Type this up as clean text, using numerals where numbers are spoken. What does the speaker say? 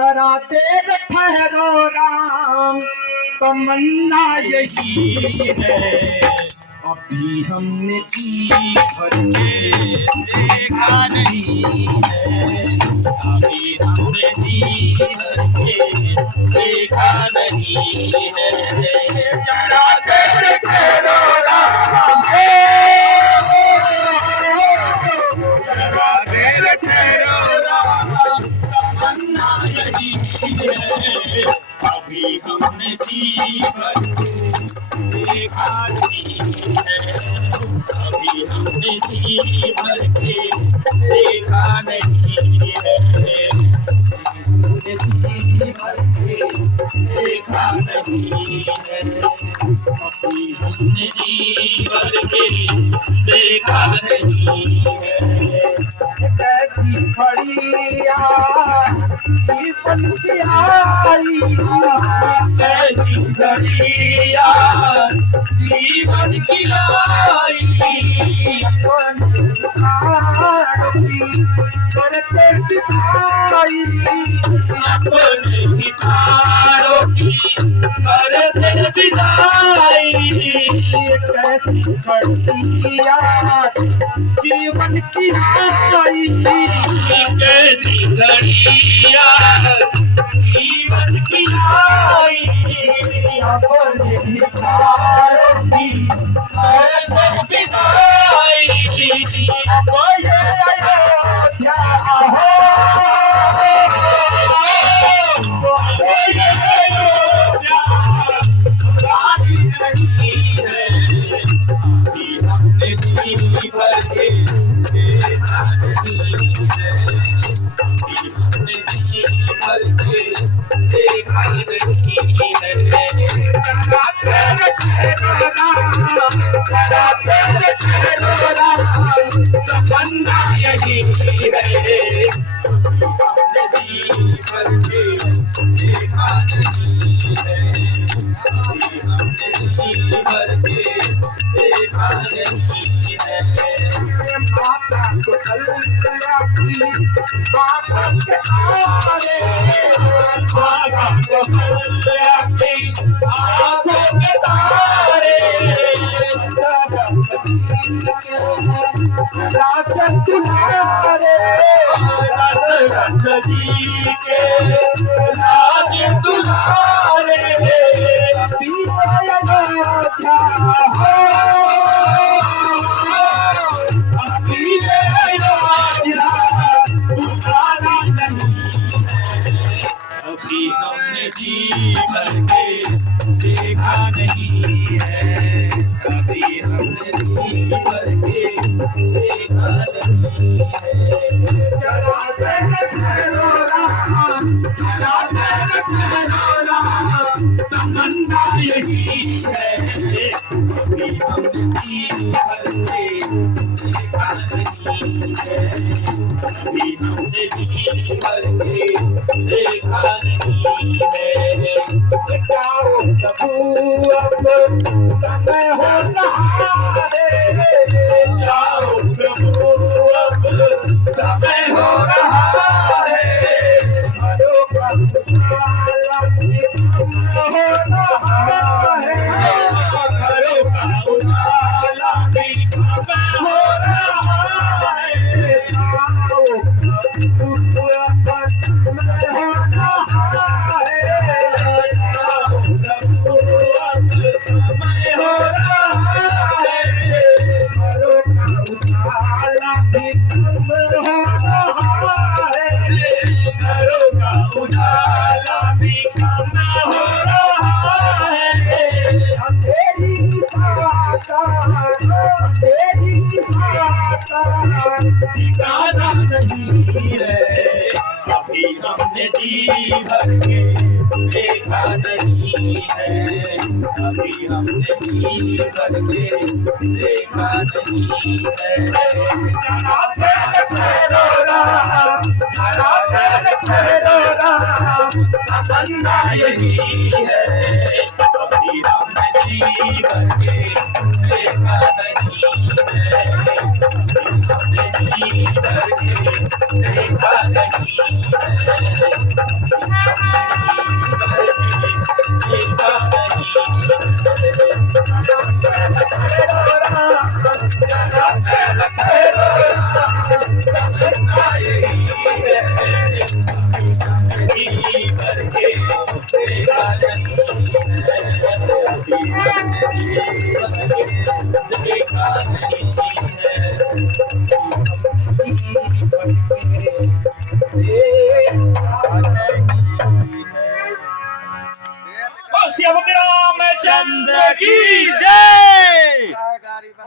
जरा देर ठहरो राम, तमन्ना यही है, अभी हमने जी भर के देखा नहीं है, अभी हमने जी भर के देखा नहीं है। जरा देर ठहरो राम, जरा देर ठहरो राम, तमन्ना यही है, अभी हमने जी भर के देखा नहीं है, अभी हमने जी भर के देखा नहीं है, हमने जी भर के देखा नहीं है, अभी हमने जी भर के देखा नहीं है। कैसी खड़िया जीवन की आई, कैसी खड़िया जीवन की आई, करते सिपाही, अपने भिखारों की करते विदाई। कैसी खड़िया जीवन की आई, कैसी खड़िया जीवन की आई, अपने भिखारों की करते विदाई। अयोध्या हमने जी भर के देखा नहीं है, हमने जी भर के देखा नहीं है, तमन्ना यही है, हमने जी भर के देखा नहीं है, हमने जी भर के देखा नहीं है। माता को कलकला की बाबा के तारे, बाबा को कलकला की आंखों के तारे, रात तुम्हारे दशरथ जी के राज तुम्हारे, अभी हमने जी भर के देखा नहीं है, अभी हमने जी भर के देखा नहीं है। जरा देर ठहरो राम, जरा देर ठहरो राम, तमन्ना यही है, अभी हमने जी भर के देखा नहीं है, अभी हमने जी भर के देखा नहीं है। जाओ प्रभु अब समय हो रहा है, जाओ प्रभु अब समय हो रहा है, हरो का उजाला हो रहा है, हरो का उजाला भी हो रहा है, जाओ प्रभु अब समय हो रहा है, समय हो रहा है, हरो का उजाला भी हो रहा है, हरो का उजाला भी हो रहा है। तेरी भाषा ठिकाना नहीं है, अभी हमने जी भर के देखा नहीं है, अभी हमने जी भर के देखा नहीं है। जरा देर ठहरो राम, जरा देर ठहरो राम, तमन्ना यही है, अभी हमने जी भर के देखा नहीं है, अभी हमने जी भर देखा श्री रामचंद्र की जय।